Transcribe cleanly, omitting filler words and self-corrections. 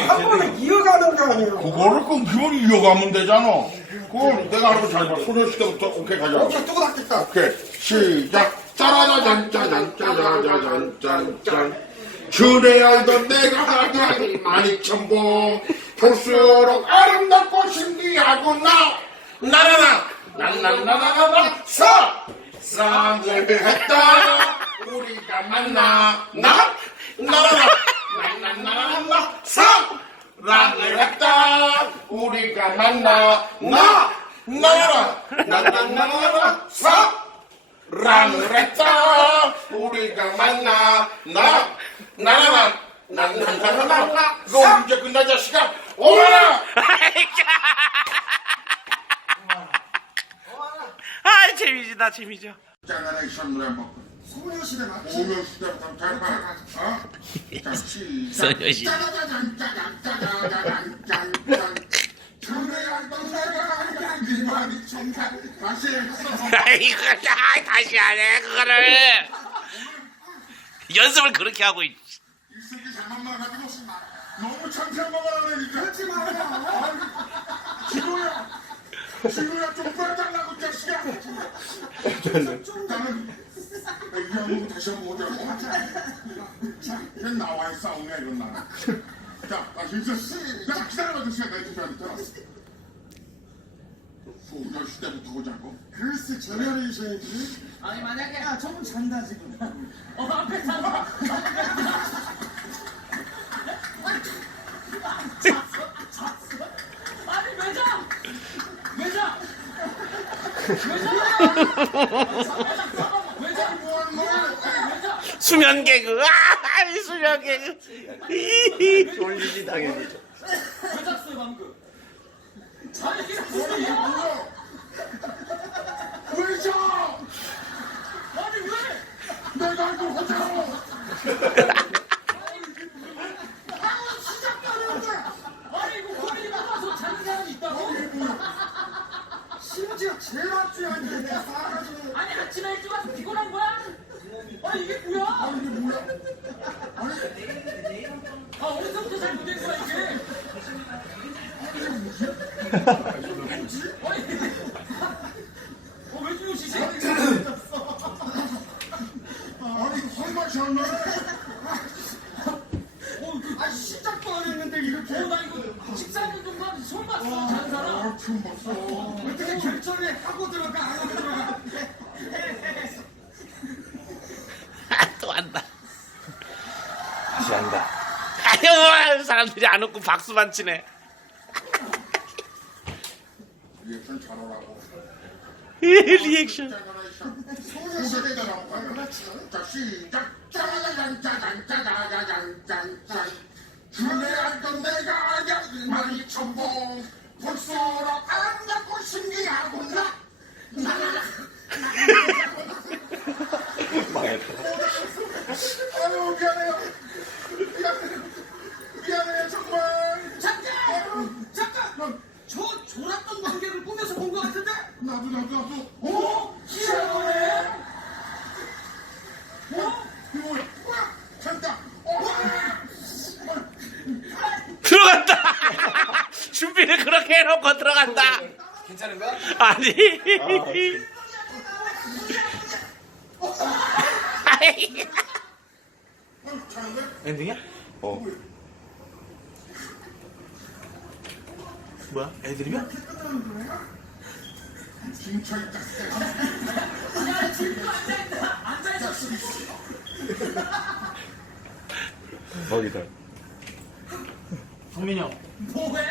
한 번에 이어가는 거 아니에요? 그거를 끊기면 이어가면 되잖아. 그걸 내가 하는 거 잘 봐. 소녀시 때부터 오케이 가자. 오케이, 두고 닦겠다. 오케이 시작. 짜라자잔 짜잔 짜자자잔 짠짠. 그래 알던 내가 많이 첨보 볼수록 아름답고 신기하구나. 나나나 나나나나나나 사랑을 했다 우리가 만나 나나나 나나나나나 사랑을 했다 우리가 만나 나나나 나나나나나 사랑을 했다 우리가 만나 나나나 나나나나나 너 이제 끝나 자식아 오라. 아 재미지 나 재미져. 제너레이션 멤버 소녀시대 맞지? 소녀시대부터 잘 봐. 어? 자 시작. 소녀시대. 짜자자잔 짜잔 짜자자잔 짠짠. 그래 알던 내가 이만이 정말 다시 아이고 다시 하네 그거를. 연습을 그렇게 하고 있. 이 새끼 잘만 나가지고 너무 창피한 것만 하네 진짜. 하지 마라. 지루야 좀 빼달라고 자식아. 나는 이 한번 다시 한번 보자고. 자, 걔 나와야 싸우네 이런 나는. 자, 나 기다려봐 주시야 내 주변에. 소녀시대부터 보자고. 글쎄, 제너레이션이지. 아니 만약에 야, 조금 잔다, 지금. 앞에 사람 아니 매장 수면 개그. 아 수면 개그. 졸리지 당연히. 매장스 방금 아니 이게 이게 뭐야? 왜 저? 아니 왜 내가 이거 하자고. 아니 이거 코미디가 와서 자는 사람이 있다고? 심지어 제일 앞주에 앉아있네, 싸가지고. 아니 아침에 일찍 와서 피곤한 거야? 아니 이게 뭐야? 이게 뭐야? 아 어디서부터 잘못된 거야 이게? 왜 주무시지? 아니 손맛이 안 나네. 아, 시작도 안 했는데, 이렇게. 나 이거 식사는 좀 하면 손 봤어 자는 사람? 처음 봤어. 어떻게 결정을 하고 들어가, 안 하고 들어가. 또 한다. 다시 한다. 아유 사람들이 안 웃고 박수만 치네. 리액션 잘하라고. 리액션. 소녀시대라고 가요. 자 시작. 짜자잔 짜잔 짜자자잔 짠짠. 그래 알던 내가 이만이 첨봉 볼수록 아름답고 신기하구나. 아유 미안해요. 미안해요 정말. 잠깐! 저 졸았던 관계를 꿈에서 본 것 같은데? 나도. 오! 희한하네! 이거 뭐야? 잠깐. 들어간다. 준비를 그렇게 해놓고 들어간다. 괜찮은 거야? 아니. 아이. 엔딩이야? 어. 뭐야? 애드립이야? 진짜 있다. 거기다. 성민이 형 뭐해?